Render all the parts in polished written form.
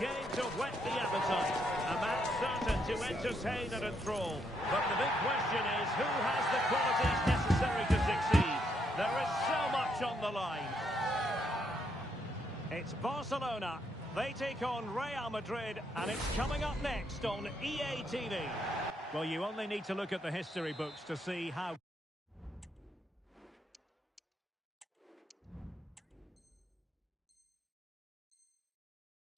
game to whet the appetite. A match certain to entertain and enthrall. But the big question is, who has the qualities necessary to succeed? There is so much on the line. It's Barcelona. They take on Real Madrid, and it's coming up next on EA TV. Well, you only need to look at the history books to see how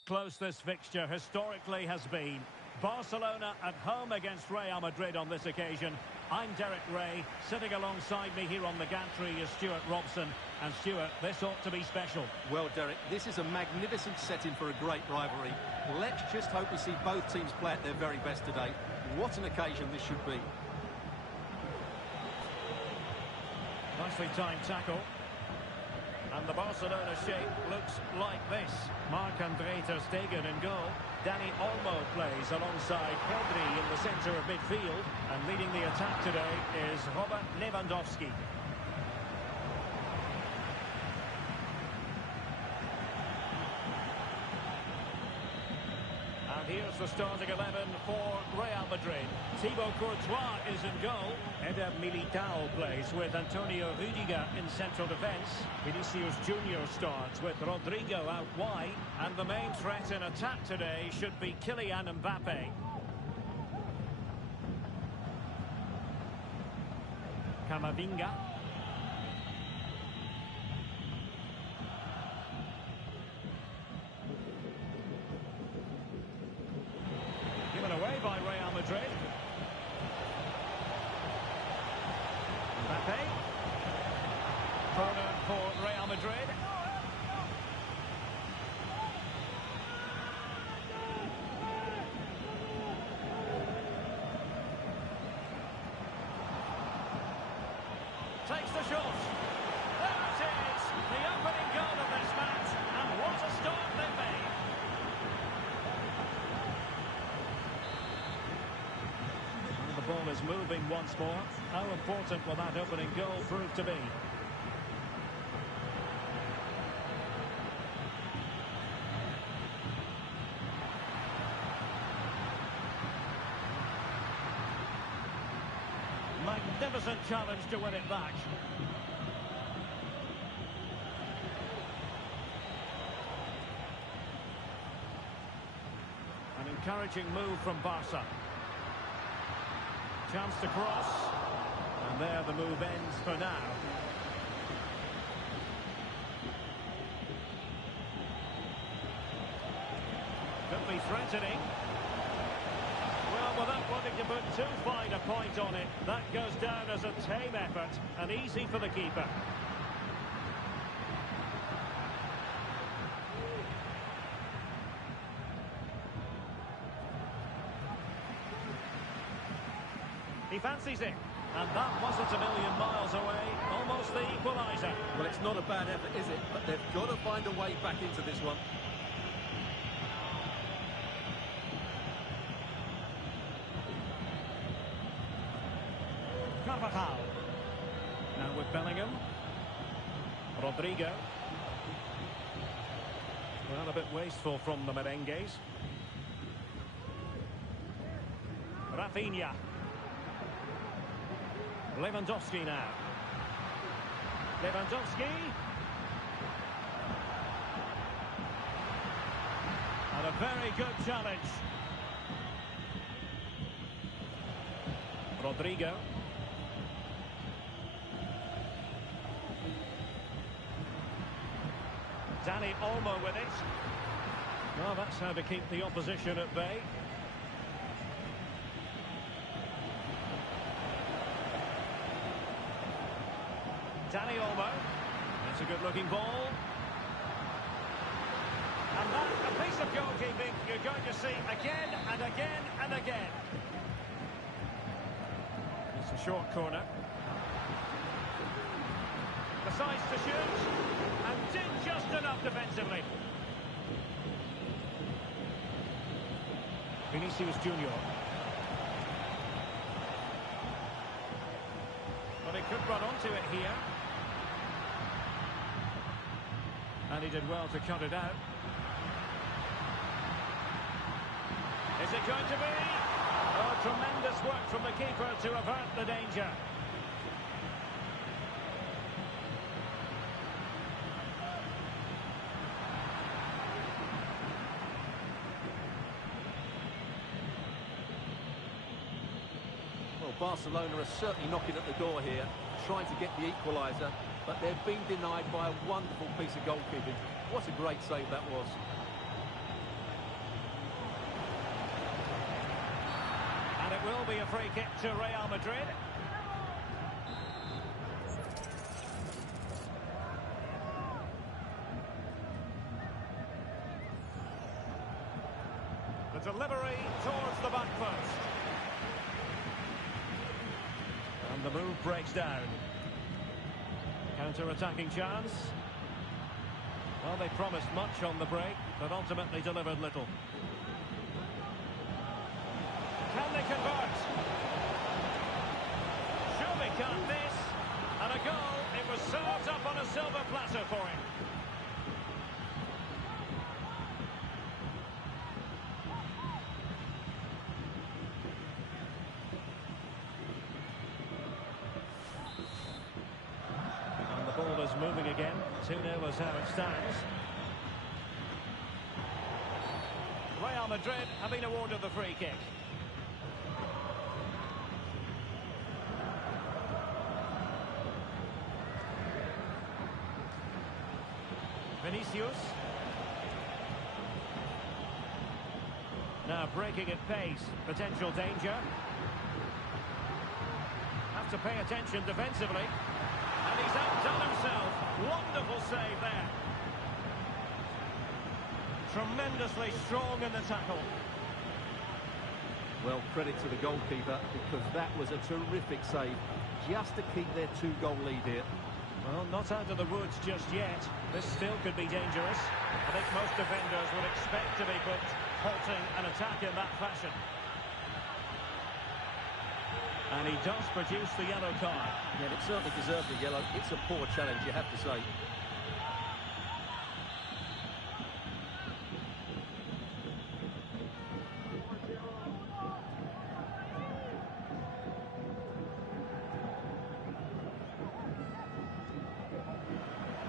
close this fixture historically has been. Barcelona at home against Real Madrid on this occasion. I'm Derek Ray. Sitting alongside me here on the gantry is Stuart Robson. And Stuart, this ought to be special. Well, Derek, this is a magnificent setting for a great rivalry. Let's just hope we see both teams play at their very best today. What an occasion this should be. Nicely timed tackle. And the Barcelona shape looks like this. Marc-André ter Stegen in goal. Dani Olmo plays alongside Pedri in the centre of midfield. And leading the attack today is Robert Lewandowski. And here's the starting 11 for Real Madrid. Thibaut Courtois is in goal. Eder Militao plays with Antonio Rüdiger in central defence. Vinicius Junior starts with Rodrigo out wide. And the main threat in attack today should be Kylian Mbappe. Camavinga. Given away by Real Madrid. Mbappe. Corner for Real Madrid. Takes the shot. There it is. The opening goal of this match. And what a start they've made. The ball is moving once more. How important will that opening goal prove to be? Magnificent challenge to win it back. An encouraging move from Barca. Chance to cross. And there the move ends for now. Could be threatening. Well, without wanting to put too fine a point on it, that goes down as a tame effort and easy for the keeper. He fancies it, and that wasn't a million miles away, almost the equaliser. Well, it's not a bad effort, is it? But they've got to find a way back into this one. Carvajal. Now with Bellingham. Rodrigo. Well, a bit wasteful from the merengues. Rafinha. Lewandowski now. Lewandowski. And a very good challenge. Rodrigo. Dani Olmo with it. Well, that's how to keep the opposition at bay. Dani Olmo. That's a good-looking ball. And that, a piece of goalkeeping you're going to see again and again and again. It's a short corner. Decides to shoot. And did just enough defensively. Vinicius Junior. But he could run onto it here. And he did well to cut it out. Is it going to be? Oh, tremendous work from the keeper to avert the danger. Well, Barcelona are certainly knocking at the door here, trying to get the equaliser, but they're being denied by a wonderful piece of goalkeeping. What a great save that was. And it will be a free kick to Real Madrid. The delivery towards the back post. And the move breaks down. Counter-attacking chance. Well, they promised much on the break, but ultimately delivered little. Can they convert? Surely can't miss. And a goal. It was served up on a silver platter for him. And the ball is moving again. 2-0 is how it stands. Real Madrid have been awarded the free kick. Vinicius. Now breaking at pace. Potential danger. Have to pay attention defensively. And he's outdone himself. Wonderful save there. Tremendously strong in the tackle. Well, credit to the goalkeeper, because that was a terrific save, just to keep their 2-goal lead here. Well, not out of the woods just yet. This still could be dangerous. I think most defenders would expect to be booked, halting an attack in that fashion. And he does produce the yellow card. Yeah, it certainly deserved the yellow. It's a poor challenge, you have to say.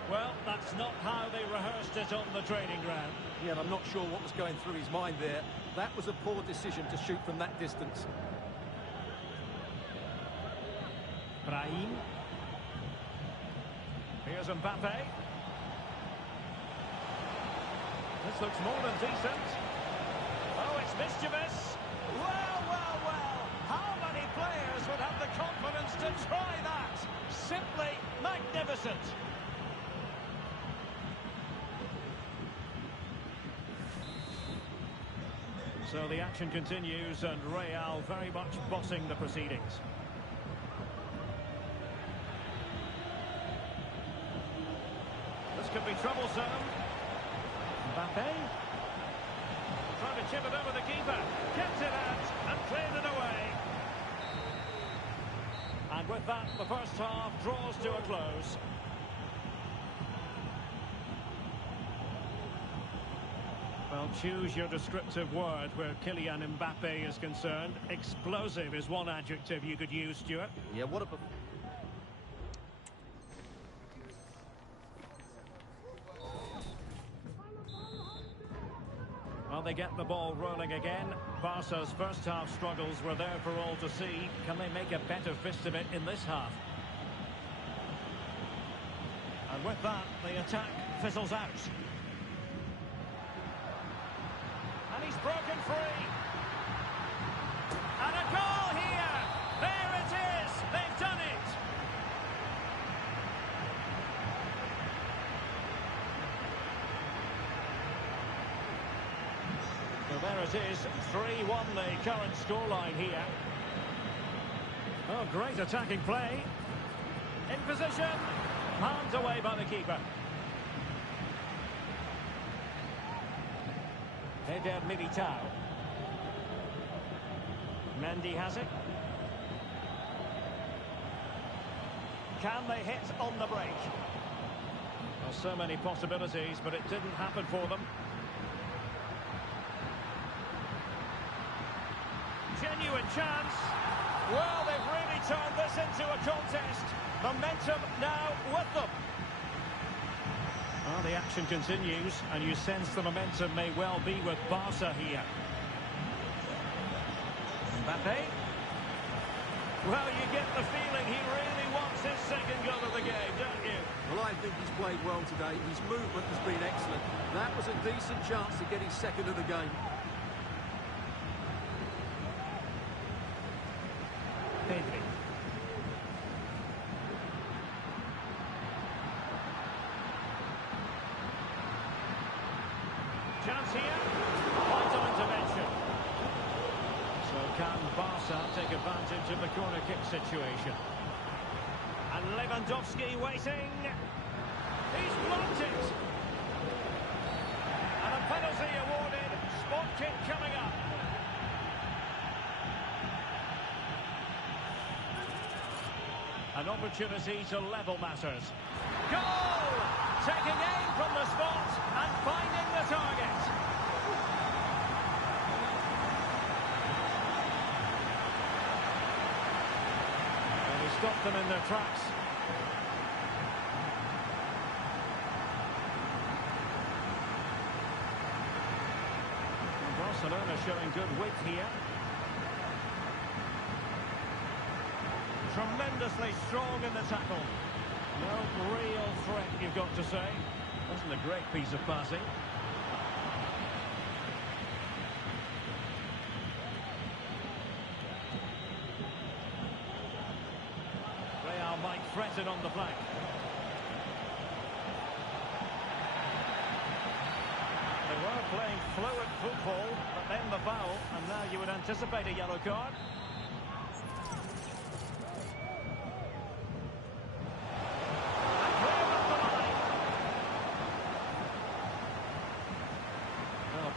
Well, that's not how they rehearsed it on the training ground. Yeah, and I'm not sure what was going through his mind there. That was a poor decision to shoot from that distance. Brahim. Here's Mbappe. This looks more than decent. Oh, it's mischievous. Well, well, well. How many players would have the confidence to try that? Simply magnificent. So the action continues and Real very much bossing the proceedings. This could be troublesome. Mbappe. Trying to chip it over the keeper. Kept it out and cleared it away. And with that, the first half draws to a close. Well, choose your descriptive word where Kylian Mbappe is concerned. Explosive is one adjective you could use, Stuart. Yeah, what a... Well, they get the ball rolling again. Barca's first half struggles were there for all to see. Can they make a better fist of it in this half? And with that, the attack fizzles out. And he's broken free. And a goal here! There it is! They've done it! So there it is, 3-1 the current scoreline here. Oh, great attacking play. In position. Palmed away by the keeper. Eder Militao. Mendy has it. Can they hit on the break? Well, so many possibilities, but it didn't happen for them. chance. Well, they've really turned this into a contest. Momentum now with them. Well, the action continues, and you sense the momentum may well be with Barca here. Mbappe. Well, you get the feeling he really wants his second goal of the game, don't you? Well, I think he's played well today. His movement has been excellent. That was a decent chance to get his second of the game. Pedri. Chance here. Vital intervention. So can Barca take advantage of the corner kick situation? And Lewandowski waiting. He's blocked it. And a penalty awarded. Spot kick coming up. An opportunity to level matters. Goal! Taking aim from the spot and finding the target. And he stopped them in their tracks. And Barcelona showing good width here. Tremendously strong in the tackle. No real threat, you've got to say. Wasn't a great piece of passing. Real might threaten on the flank. They were playing fluid football, but then the foul, and now you would anticipate a yellow card.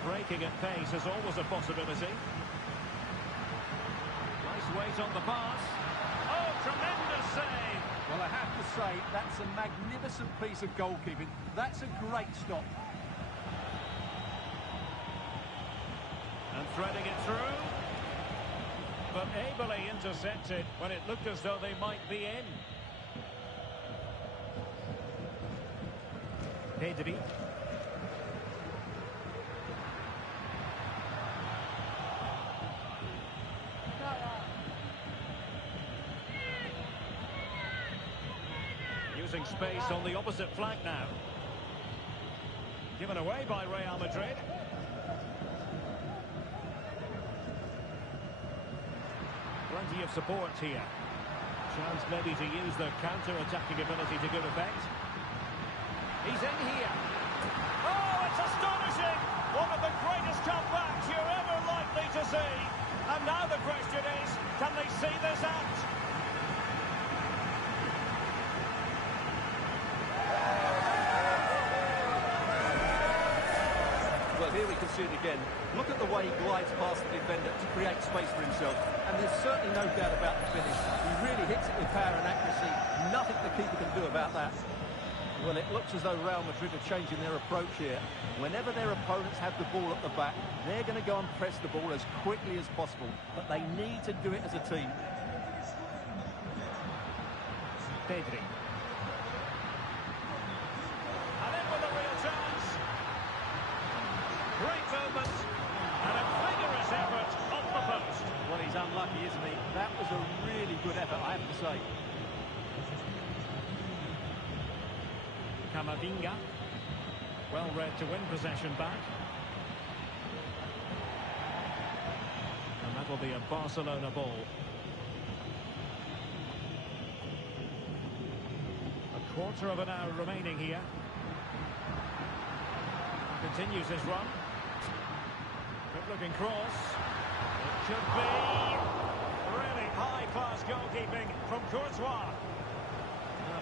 Breaking at pace is always a possibility. Nice weight on the pass. Oh, tremendous save! Well, I have to say, that's a magnificent piece of goalkeeping. That's a great stop. And threading it through. But ably intercepted when it looked as though they might be in. Pedri. Using space on the opposite flank now. Given away by Real Madrid. Plenty of support here. Chance maybe to use their counter-attacking ability to good effect. He's in here. Oh, it's astonishing! One of the greatest comebacks you're ever likely to see. And now the question is, can they see this out? Well, here we can see it again. Look at the way he glides past the defender to create space for himself. And there's certainly no doubt about the finish. He really hits it with power and accuracy. Nothing the keeper can do about that. Well, it looks as though Real Madrid are changing their approach here. Whenever their opponents have the ball at the back, they're going to go and press the ball as quickly as possible. But they need to do it as a team. Pedri. And in with a real chance. Great movement. And a vigorous effort off the post. Well, he's unlucky, isn't he? That was a really good effort, I have to say. Camavinga. Well read to win possession back. And that'll be a Barcelona ball. A quarter of an hour remaining here. Continues his run. Good looking cross. It should be really high-class goalkeeping from Courtois.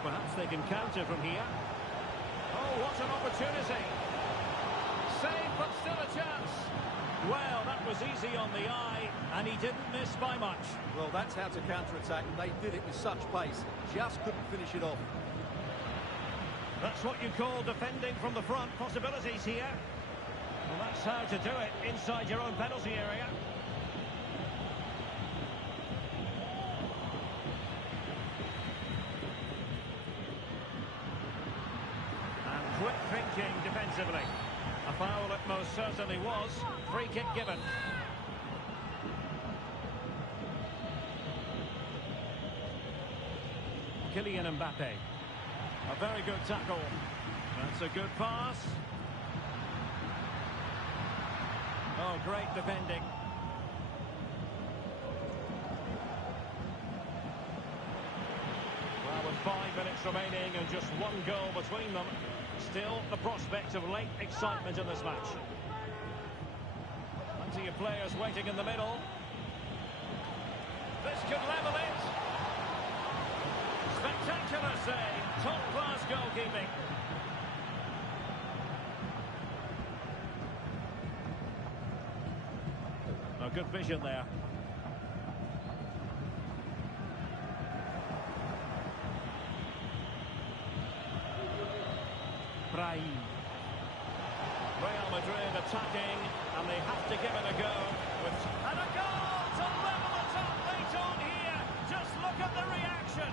Perhaps they can counter from here. Oh, what an opportunity. Save, but still a chance. Well, that was easy on the eye, and he didn't miss by much. Well, that's how to counter-attack, and they did it with such pace. Just couldn't finish it off. That's what you call defending from the front. Possibilities here. Well, that's how to do it inside your own penalty area. quick thinking defensively. A foul it most certainly was. Free kick given. Kylian Mbappe. A very good tackle. That's a good pass. Oh, great defending. Well, with 5 minutes remaining and just one goal between them, still the prospect of late excitement in this match. Plenty of players waiting in the middle. This could level it. Spectacular save. Top-class goalkeeping. Oh, good vision there. Brahim. Real Madrid attacking, and they have to give it a go. And a goal to level it up late on here. Just look at the reaction.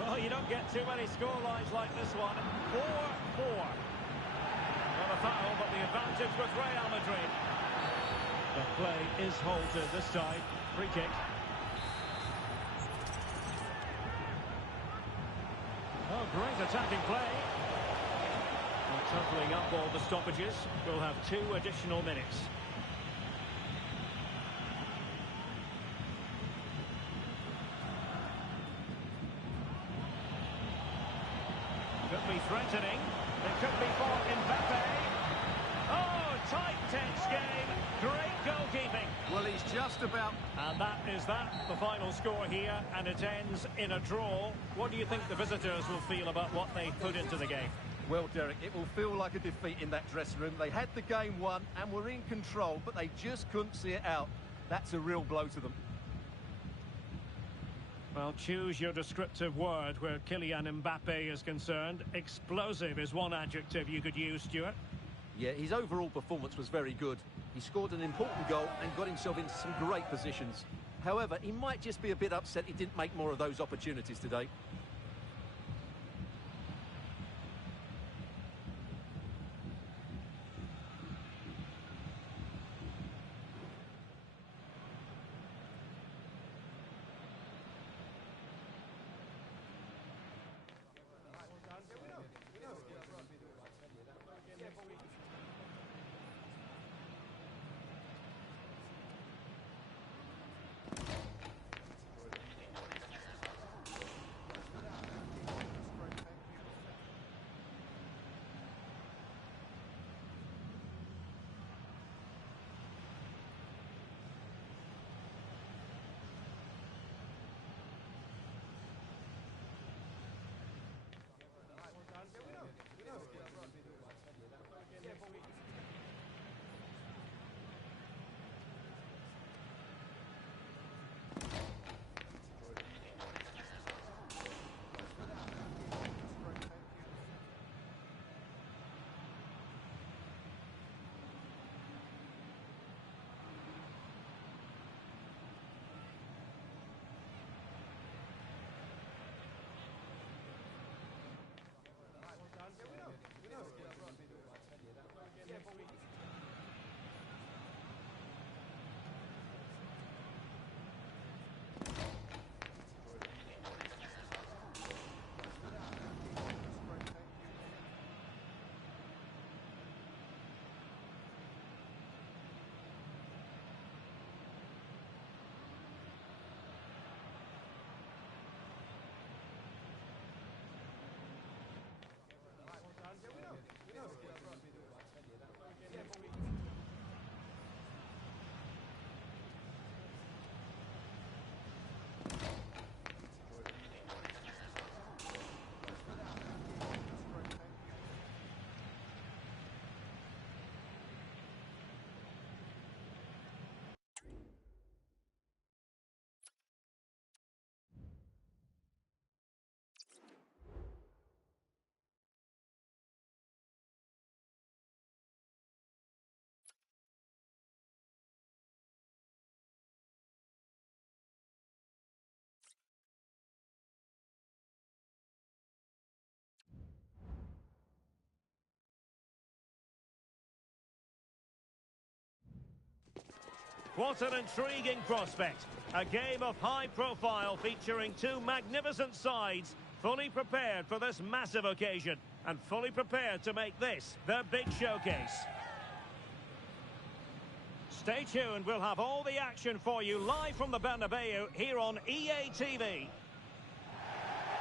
Well, you don't get too many scorelines like this one. 4-4. Not a foul, but the advantage with Real Madrid. The play is halted this time. Free kick. Oh, great attacking play. Well, totaling up all the stoppages. We'll have 2 additional minutes. Could be threatening. It could be for Mbappe. Oh, tight, tense game. Great goalkeeping. Well, he's just about... And that is the final score here, and it ends in a draw. What do you think the visitors will feel about what they put into the game? Well, Derek, it will feel like a defeat in that dressing room. They had the game won and were in control, but they just couldn't see it out. That's a real blow to them. Well, choose your descriptive word where Kylian Mbappe is concerned. Explosive is one adjective you could use, Stuart. Yeah, his overall performance was very good. He scored an important goal and got himself into some great positions. However, he might just be a bit upset he didn't make more of those opportunities today. What an intriguing prospect. A game of high profile featuring two magnificent sides, fully prepared for this massive occasion and fully prepared to make this their big showcase. Stay tuned, we'll have all the action for you live from the Bernabeu here on EA TV.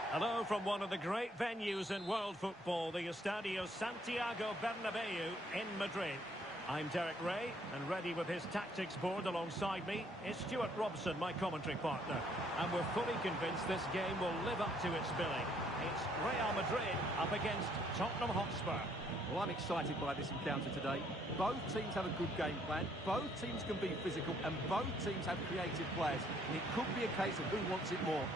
Hello from one of the great venues in world football, the Estadio Santiago Bernabeu in Madrid. I'm Derek Ray, and ready with his tactics board alongside me is Stuart Robson, my commentary partner. And we're fully convinced this game will live up to its billing. It's Real Madrid up against Tottenham Hotspur. Well, I'm excited by this encounter today. Both teams have a good game plan, both teams can be physical, and both teams have creative players. And it could be a case of who wants it more.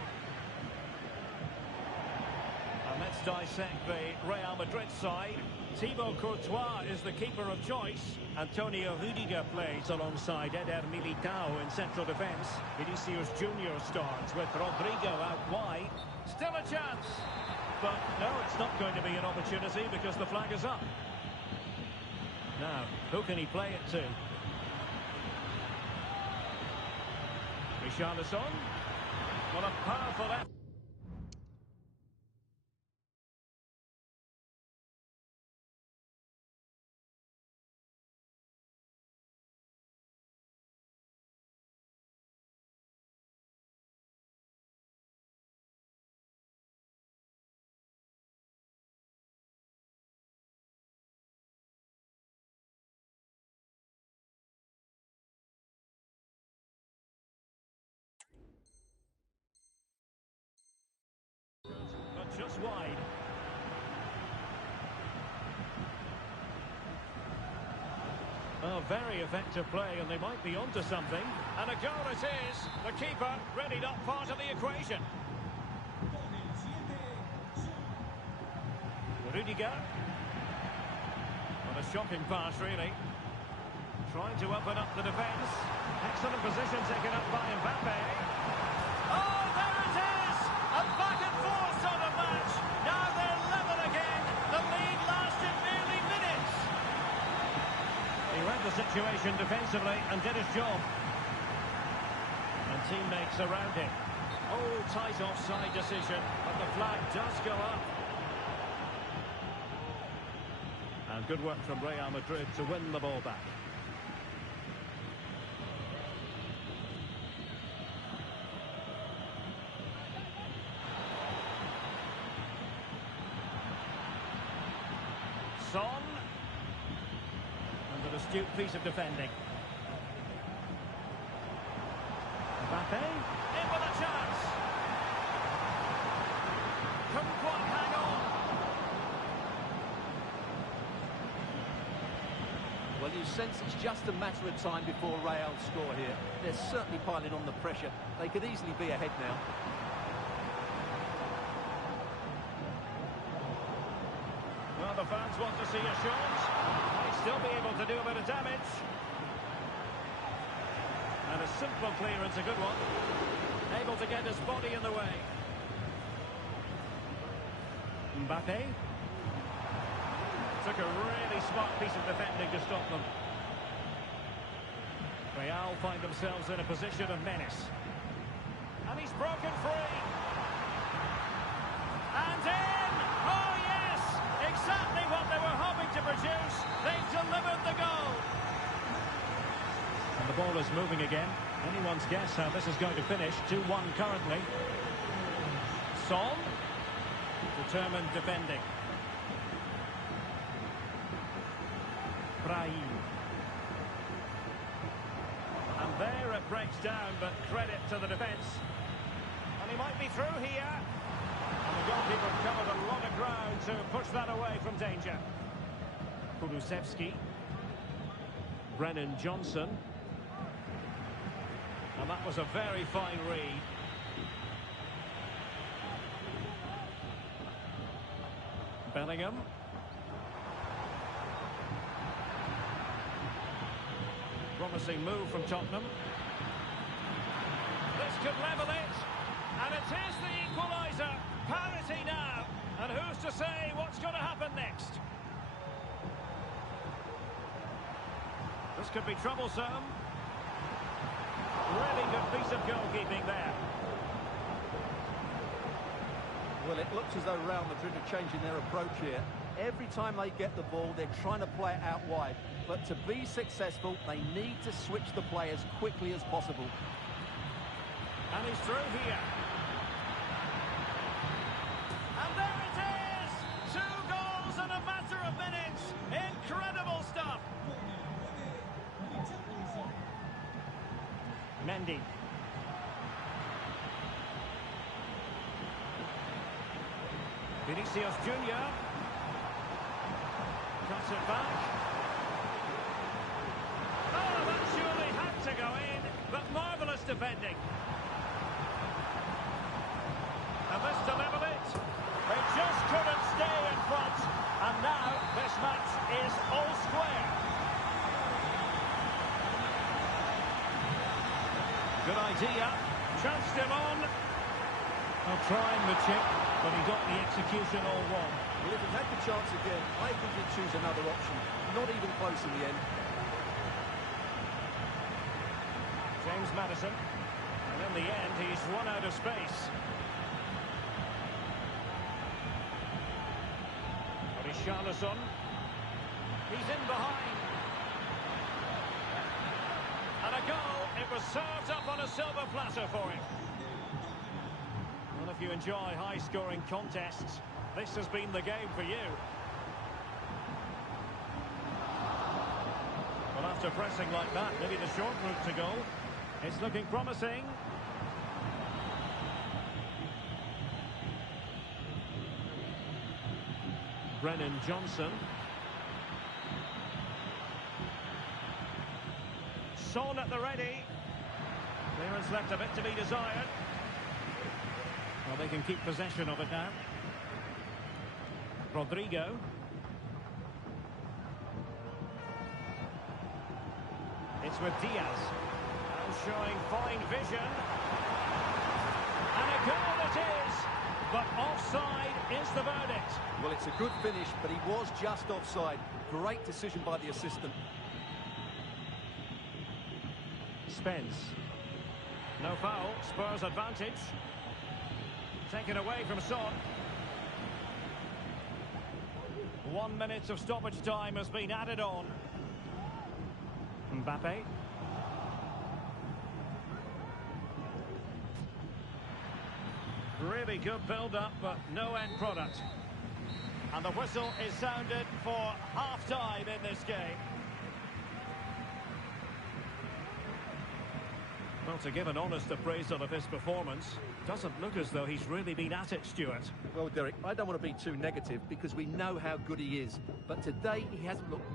And let's dissect the Real Madrid side. Thibaut Courtois is the keeper of choice. Antonio Rudiger plays alongside Eder Militao in central defence. Vinicius Junior starts with Rodrigo out wide. Still a chance. But no, it's not going to be an opportunity because the flag is up. Now, who can he play it to? Richarlison. Well, a powerful effort. Just wide. Oh, very effective play, and they might be onto something. And a goal it is. The keeper really not part of the equation. Rudiger. Well, a shocking pass, really. Trying to open up the defence. Excellent position taken up by Mbappe. Oh, there it is! A back and forth sort of match. Now they're level again. The lead lasted nearly minutes. He read the situation defensively and did his job. And teammates around him. Oh, tight offside decision, but the flag does go up. And good work from Real Madrid to win the ball back. Son. And an astute piece of defending. Mbappe. In with a chance. Couldn't quite hang on. Well, you sense it's just a matter of time before Real score here. They're certainly piling on the pressure. They could easily be ahead now. Well, the fans want to see a shot. Might still be able to do a bit of damage. And a simple clearance, a good one. Able to get his body in the way. Mbappe. Took a really smart piece of defending to stop them. Real find themselves in a position of menace. And he's broken free. And in! Oh, yes! Exactly what they were hoping to produce. They've delivered the goal. And the ball is moving again. Anyone's guess how this is going to finish. 2-1 currently. Son. Determined defending. Brahim. And there it breaks down, but credit to the defence. And he might be through here. And the goalkeeper covered a lot of ground to push that away from danger. Kulusevski. Brennan Johnson. And that was a very fine read. Bellingham. Promising move from Tottenham. This could level it. And it is the equaliser. Parity now. And who's to say what's going to happen next? This could be troublesome. Really good piece of goalkeeping there. Well, it looks as though Real Madrid are changing their approach here. Every time they get the ball, they're trying to play it out wide. But to be successful, they need to switch the play as quickly as possible. And he's through here. And there it is! 2 goals in a matter of minutes. Incredible stuff. Mendy. Vinicius Junior. Cuts it back. Oh, that surely had to go in, but marvellous defending. And this delivered it. They just couldn't stay in front. And now this match is all square. Good idea. Chanced him on. Trying the chip, but he got the execution all wrong. Well, if he had the chance again, I think he'd choose another option. Not even close in the end. James Maddison. And in the end, he's run out of space. Richarlison. He's in behind. And a goal. It was served up on a silver platter for him. Well, if you enjoy high-scoring contests, this has been the game for you. Well, after pressing like that, maybe the short route to goal. It's looking promising. Brennan Johnson. Son at the ready. Clearance left a bit to be desired. Well, they can keep possession of it now. Rodrigo. It's with Diaz. And showing fine vision. And a goal it is. But offside is the verdict. Well, it's a good finish, but he was just offside. Great decision by the assistant. Spence. No foul. Spurs advantage. Taken away from Son. 1 minute of stoppage time has been added on. Mbappe. Really good build-up, but no end product. And the whistle is sounded for half-time in this game. Well, to give an honest appraisal of his performance, doesn't look as though he's really been at it, Stuart. Well, Derek, I don't want to be too negative because we know how good he is. But today, he hasn't looked...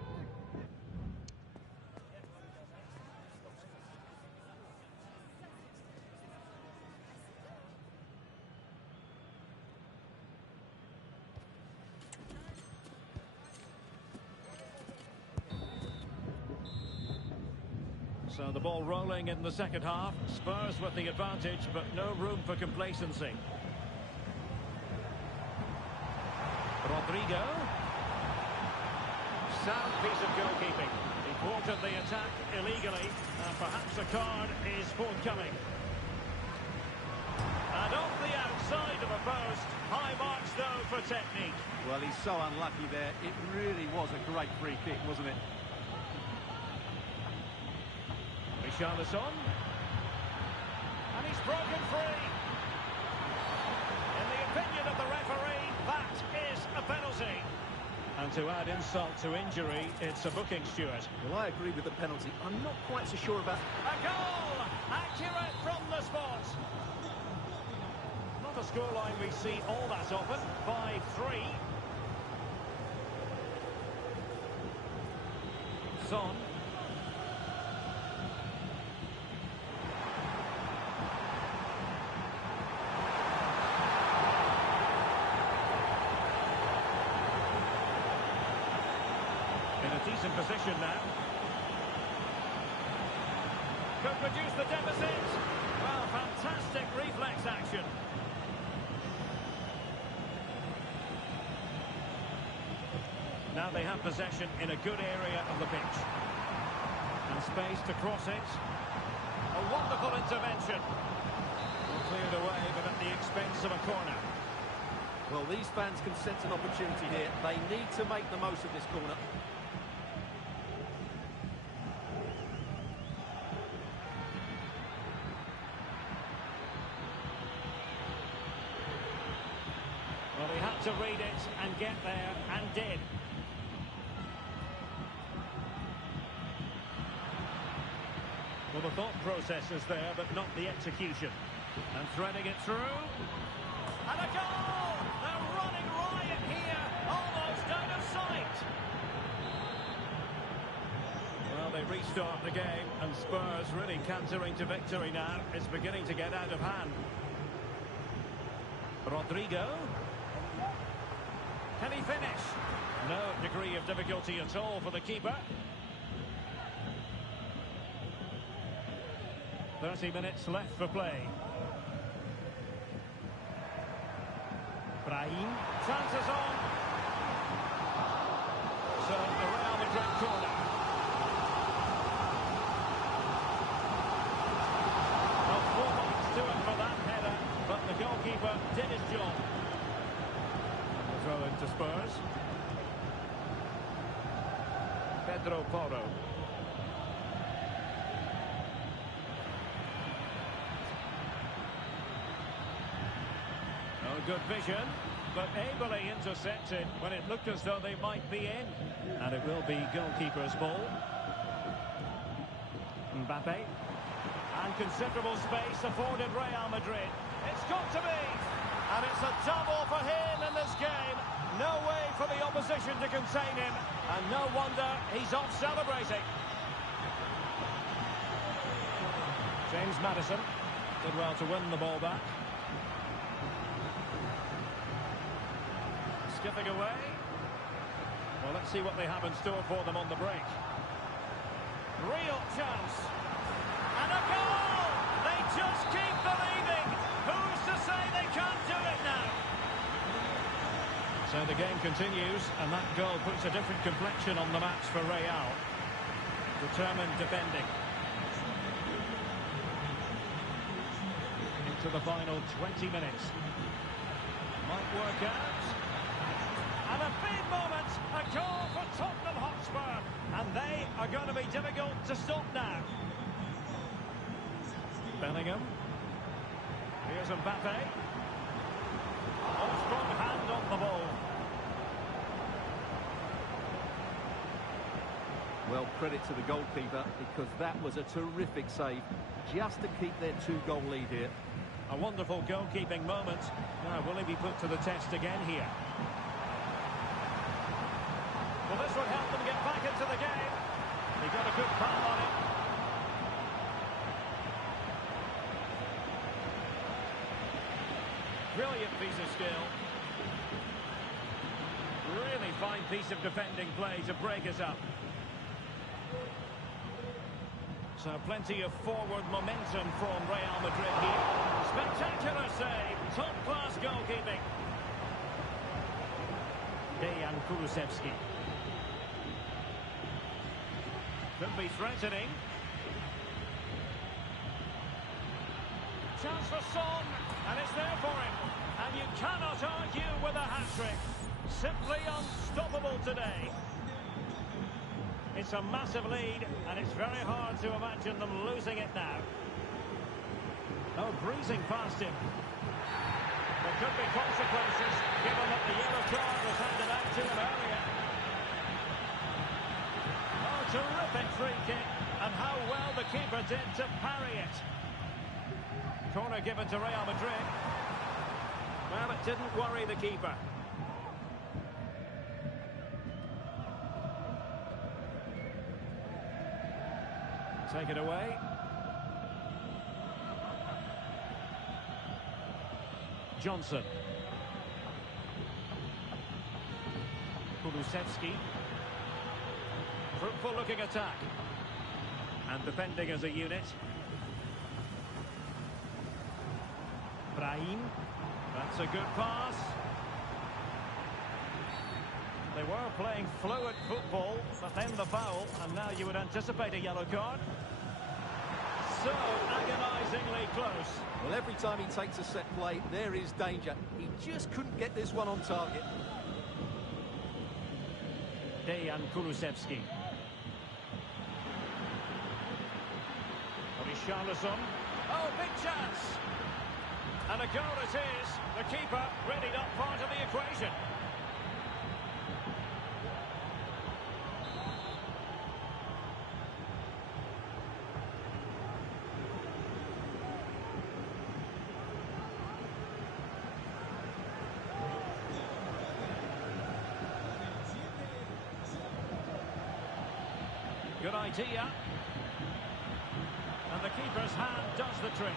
So the ball rolling in the second half. Spurs with the advantage, but no room for complacency. Rodrigo. Sound piece of goalkeeping. He thwarted the attack illegally, and perhaps a card is forthcoming. And off the outside of a post. High marks, though, for technique. Well, he's so unlucky there. It really was a great free kick, wasn't it? Richarlison. And he's broken free. In the opinion of the referee, that is a penalty. And to add insult to injury, it's a booking, Stuart. Well, I agree with the penalty. I'm not quite so sure about... A goal! Accurate from the spot. Not a scoreline we see all that often. 5-3. Son. Decent position now. Could reduce the deficit. Well, fantastic reflex action. Now they have possession in a good area of the pitch. And space to cross it. A wonderful intervention. Well, cleared away, but at the expense of a corner. Well, these fans can sense an opportunity here. They need to make the most of this corner. Well, he had to read it and get there, and did. Well, the thought process is there, but not the execution. And threading it through. And a goal! They're running riot here, almost out of sight. Well, they restart the game, and Spurs really cantering to victory now. It's beginning to get out of hand. Rodrigo. Can he finish? No degree of difficulty at all for the keeper. 30 minutes left for play. Brahim, chances on. So, the Real Madrid corner. Well, 4 marks to him for that header, but the goalkeeper did his job. The throw into Spurs. Pedro Porro. Good vision, but ably intercepted when it looked as though they might be in. And it will be goalkeeper's ball. Mbappe. And considerable space afforded Real Madrid. It's got to be! And it's a double for him in this game. No way for the opposition to contain him. And no wonder he's off celebrating. James Maddison did well to win the ball back. Skipping away. Well, let's see what they have in store for them on the break. Real chance. And a goal! They just keep believing. Who's to say they can't do it now? So the game continues, and that goal puts a different complexion on the match for Real. Determined defending. Into the final 20 minutes. Might work out. And a big moment, a goal for Tottenham Hotspur. And they are going to be difficult to stop now. Bellingham. Here's Mbappe. Oh, strong hand on the ball. Well, credit to the goalkeeper, because that was a terrific save, just to keep their 2-goal lead here. A wonderful goalkeeping moment. Now, will he be put to the test again here? Well, this would help them get back into the game. He got a good palm on it. Brilliant piece of skill. Really fine piece of defending play to break us up. So plenty of forward momentum from Real Madrid here. Spectacular save. Top-class goalkeeping. Dejan Kulusevski. Could be threatening. Chance for Son, and it's there for him. And you cannot argue with a hat-trick. Simply unstoppable today. It's a massive lead, and it's very hard to imagine them losing it now. Oh, breezing past him. There could be consequences, given that the yellow card was handed out to him earlier. Oh, terrific free kick, and how well the keeper did to parry it. Corner given to Real Madrid. Well, it didn't worry the keeper. Take it away. Johnson. Kulusevski. Fruitful looking attack. And defending as a unit. Brahim. That's a good pass. They were playing fluid football, but then the foul, and now you would anticipate a yellow card. So agonisingly close. Well, every time he takes a set play, there is danger. He just couldn't get this one on target. Dejan Kulusevski. Richarlison. Oh, big chance. And a goal it is. The keeper really not part of the equation. Good idea. And the keeper's hand does the trick.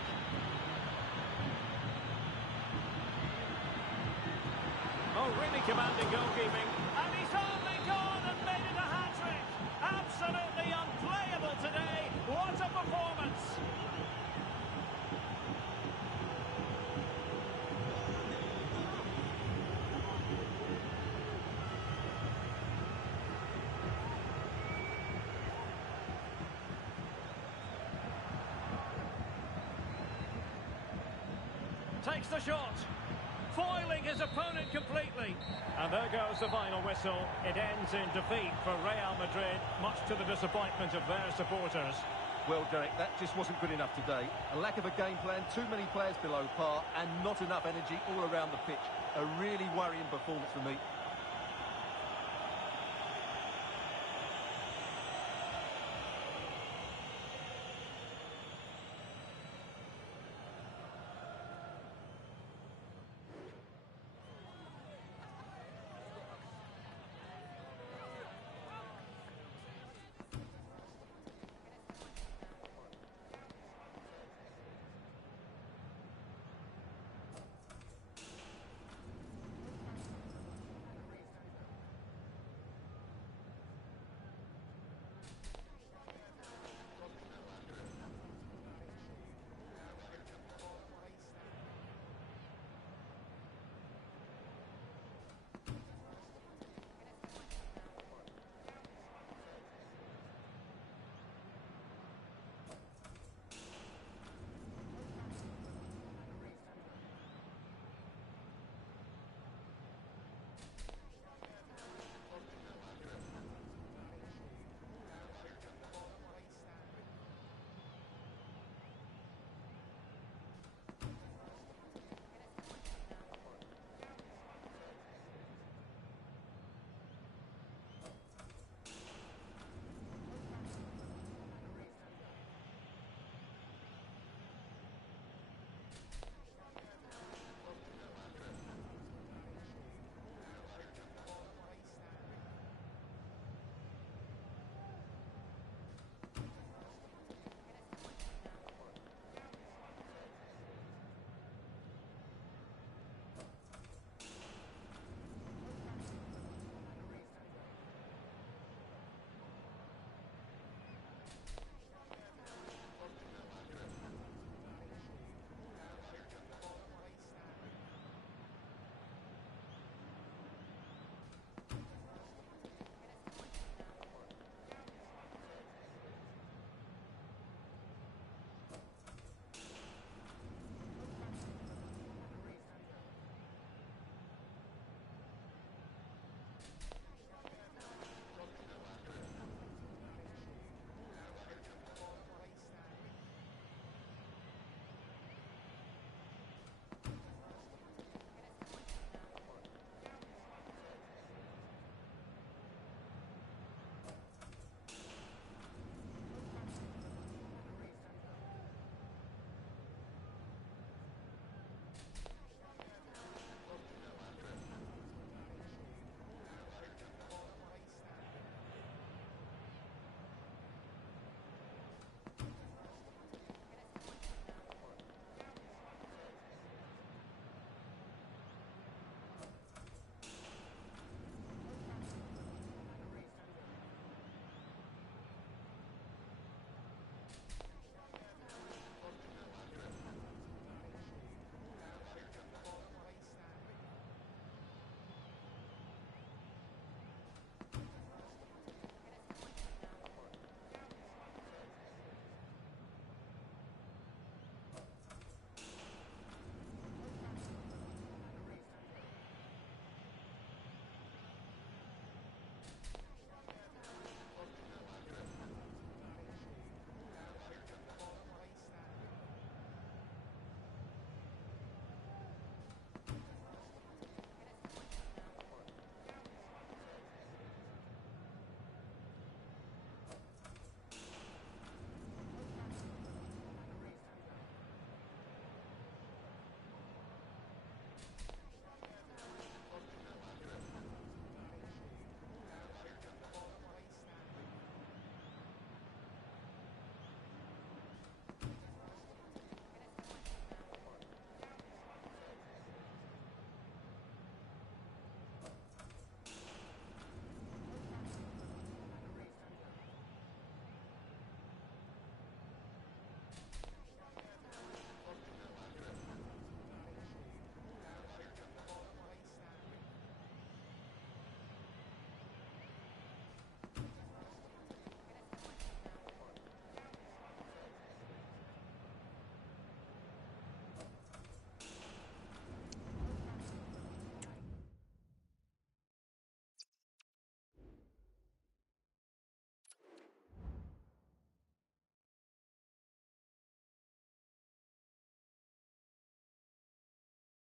Oh, really commanding goalkeeping. And he's only gone and made it a hat-trick. Absolutely unplayable today. What a performance. Takes the shot, foiling his opponent completely. And there goes the final whistle. It ends in defeat for Real Madrid, much to the disappointment of their supporters. Well, Derek, that just wasn't good enough today. A lack of a game plan, too many players below par, and not enough energy all around the pitch. A really worrying performance for me.